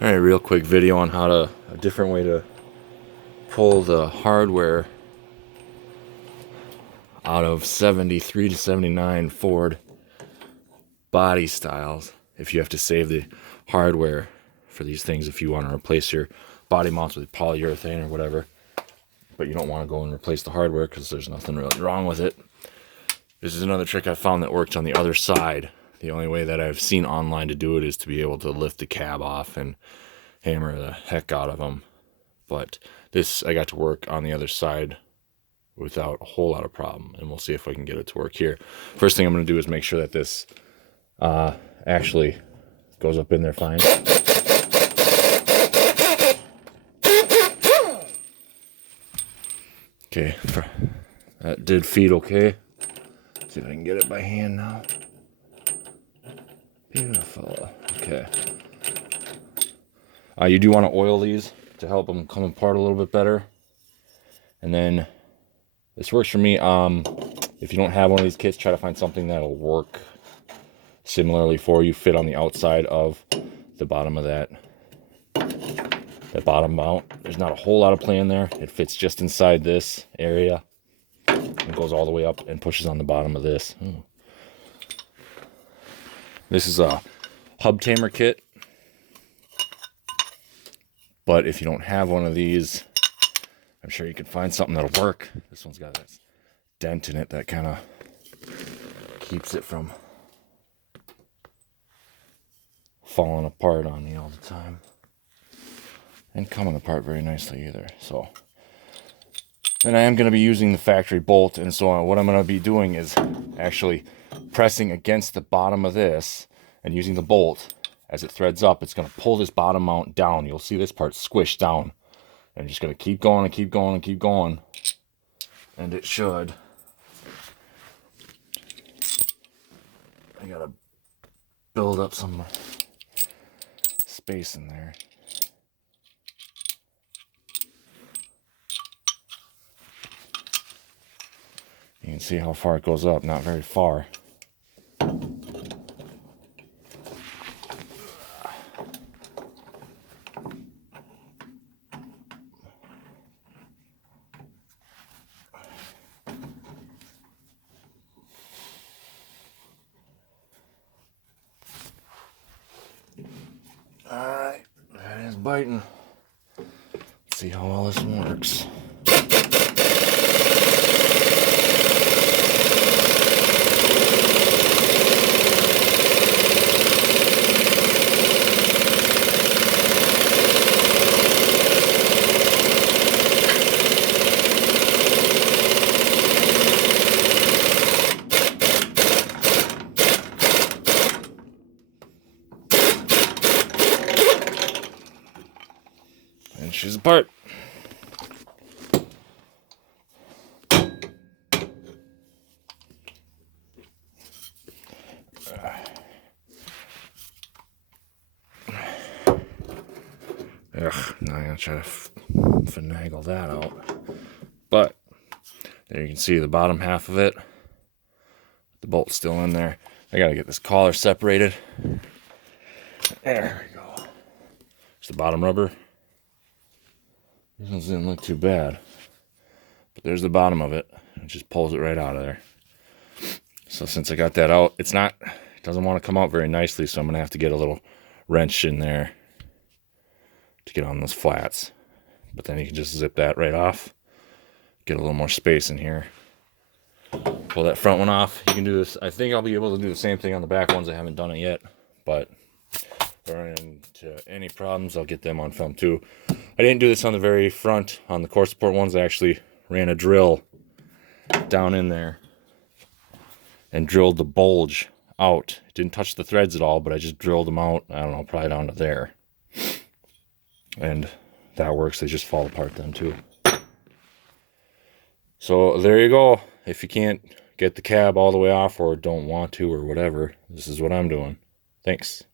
Alright, real quick video on a different way to pull the hardware out of 73 to 79 Ford body styles. If you have to save the hardware for these things, if you want to replace your body mounts with polyurethane or whatever, but you don't want to go and replace the hardware because there's nothing really wrong with it. This is another trick I found that works on the other side. The only way that I've seen online to do it is to be able to lift the cab off and hammer the heck out of them. But this, I got to work on the other side without a whole lot of problem, and we'll see if I can get it to work here. First thing I'm going to do is make sure that this actually goes up in there fine. Okay, that did feed okay. Let's see if I can get it by hand now. Beautiful. Okay. You do want to oil these to help them come apart a little bit better. And then this works for me. If you don't have one of these kits, try to find something that'll work similarly for you, fit on the outside of the bottom of that bottom mount. There's not a whole lot of play in there. It fits just inside this area and goes all the way up and pushes on the bottom of this. This is a hub tamer kit, but if you don't have one of these, I'm sure you can find something that'll work. This one's got this dent in it that kind of keeps it from falling apart on me all the time, and coming apart very nicely either. So, and I am going to be using the factory bolt, and so what I'm going to be doing is actually pressing against the bottom of this and using the bolt. As it threads up, it's going to pull this bottom mount down. You'll see this part squish down. And I'm just going to keep going and keep going and keep going. And it should. I got to build up some space in there. You can see how far it goes up, not very far. Alright, that is biting. Let's see how well this one works. Inches apart. Now I'm gonna try to finagle that out. But there you can see the bottom half of it. The bolt's still in there. I gotta get this collar separated. There we go. There's the bottom rubber. This one didn't look too bad. But there's the bottom of it. It just pulls it right out of there. So since I got that out, it doesn't want to come out very nicely, so I'm gonna have to get a little wrench in there to get on those flats. But then you can just zip that right off. Get a little more space in here. Pull that front one off. You can do this. I think I'll be able to do the same thing on the back ones. I haven't done it yet, but if I run into any problems, I'll get them on film too. I didn't do this on the very front. On the core support ones, I actually ran a drill down in there and drilled the bulge out. It didn't touch the threads at all, but I just drilled them out, I don't know, probably down to there. And that works. They just fall apart then too. So there you go. If you can't get the cab all the way off or don't want to or whatever, this is what I'm doing. Thanks.